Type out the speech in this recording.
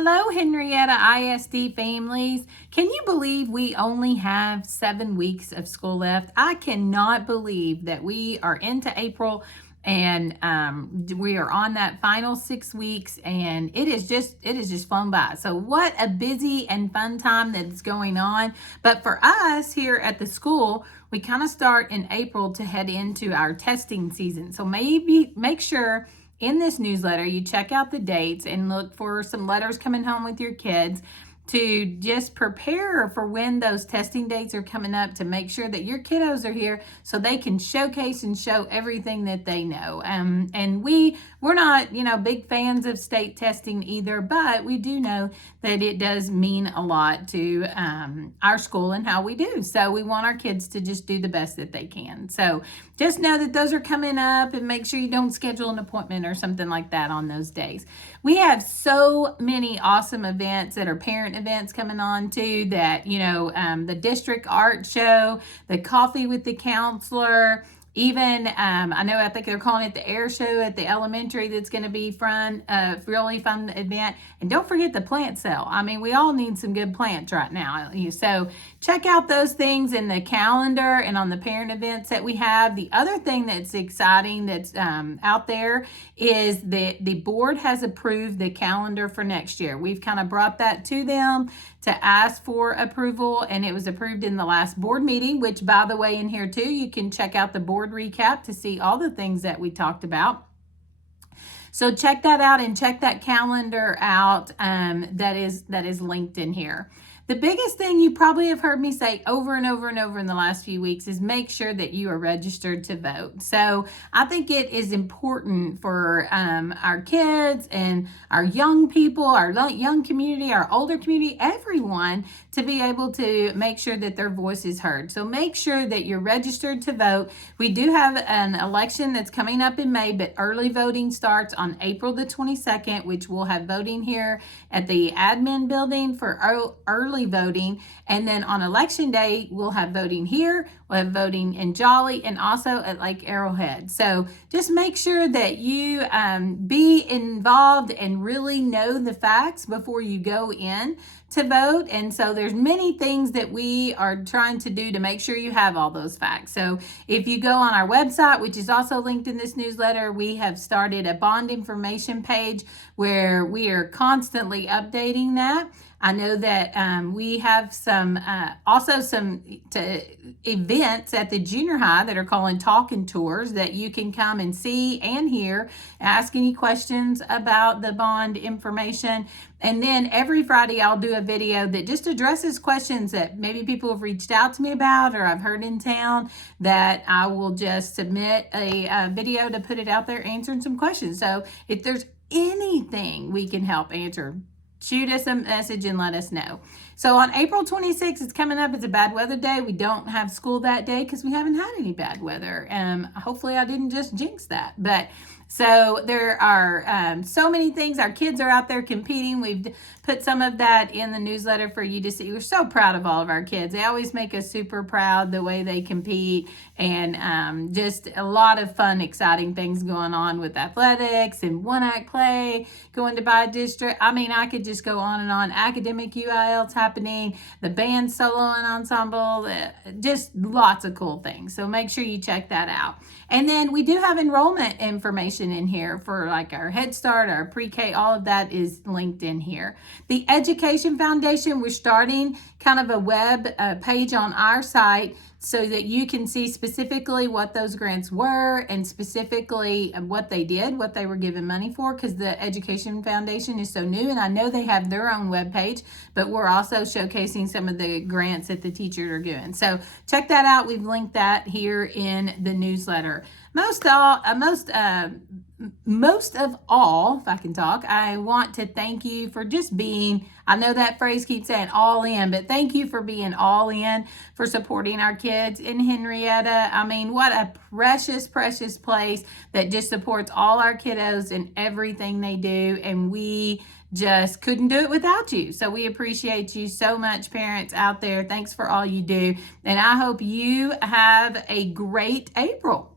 Hello, Henrietta ISD families. Can you believe we only have 7 weeks of school left? I cannot believe that we are into April and we are on that final 6 weeks, and it is just flown by. So what a busy and fun time that's going on. But for us here at the school, we kind of start in April to head into our testing season. So maybe make sure in this newsletter you check out the dates and look for some letters coming home with your kids to just prepare for when those testing dates are coming up, to make sure that your kiddos are here so they can showcase and show everything that they know. And we're not, big fans of state testing either, but we do know that it does mean a lot to our school and how we do. So we want our kids to just do the best that they can. So just know that those are coming up, and make sure you don't schedule an appointment or something like that on those days. We have so many awesome events that are parent events coming on too, that, the district art show, the coffee with the counselor, even I think they're calling it the air show at the elementary. That's going to be fun, really fun event. And don't forget the plant sale. I mean, we all need some good plants right now. So check out those things in the calendar and on the parent events that we have. The other thing that's exciting that's out there is that the board has approved the calendar for next year. We've kind of brought that to them to ask for approval, and it was approved in the last board meeting, which, by the way, in here too, you can check out the board recap to see all the things that we talked about. So check that out and check that calendar out that is linked in here. The biggest thing you probably have heard me say over and over and over in the last few weeks is make sure that you are registered to vote. So I think it is important for our kids and our young people, our young community, our older community, everyone to be able to make sure that their voice is heard. So make sure that you're registered to vote. We do have an election that's coming up in May, but early voting starts on April the 22nd, which we'll have voting here at the admin building for early voting. And then on election day, we'll have voting here, we'll have voting in Jolly, and also at Lake Arrowhead. So just make sure that you be involved and really know the facts before you go in to vote. And so there's many things that we are trying to do to make sure you have all those facts. So if you go on our website, which is also linked in this newsletter, we have started a bond information page where we are constantly updating that. I know that we have some events at the junior high that are calling talking tours that you can come and see and hear, ask any questions about the bond information. And then every Friday I'll do a video that just addresses questions that maybe people have reached out to me about or I've heard in town, that I will just submit a video to put it out there answering some questions. So if there's anything we can help answer, shoot us a message and let us know. So on April 26th, it's coming up. It's a bad weather day. We don't have school that day because we haven't had any bad weather. Hopefully I didn't just jinx that. But so there are so many things. Our kids are out there competing. We've put some of that in the newsletter for you to see. We're so proud of all of our kids. They always make us super proud the way they compete, and just a lot of fun, exciting things going on with athletics and one-act play, going to by district. I mean, I could just go on and on. Academic UIL's happening, the band solo and ensemble, just lots of cool things. So make sure you check that out. And then we do have enrollment information in here for like our Head Start, our pre-K, all of that is linked in here. The Education Foundation, we're starting kind of a web page on our site so that you can see specifically what those grants were and specifically what they did, what they were given money for, because the Education Foundation is so new, and I know they have their own web page, but we're also showcasing some of the grants that the teachers are doing. So check that out. We've linked that here in the newsletter. Most of all, if I can talk, I want to thank you for just being, I know that phrase keeps saying all in, but thank you for being all in, for supporting our kids in Henrietta. I mean, what a precious, precious place that just supports all our kiddos and everything they do. And we just couldn't do it without you. So we appreciate you so much, parents out there. Thanks for all you do. And I hope you have a great April.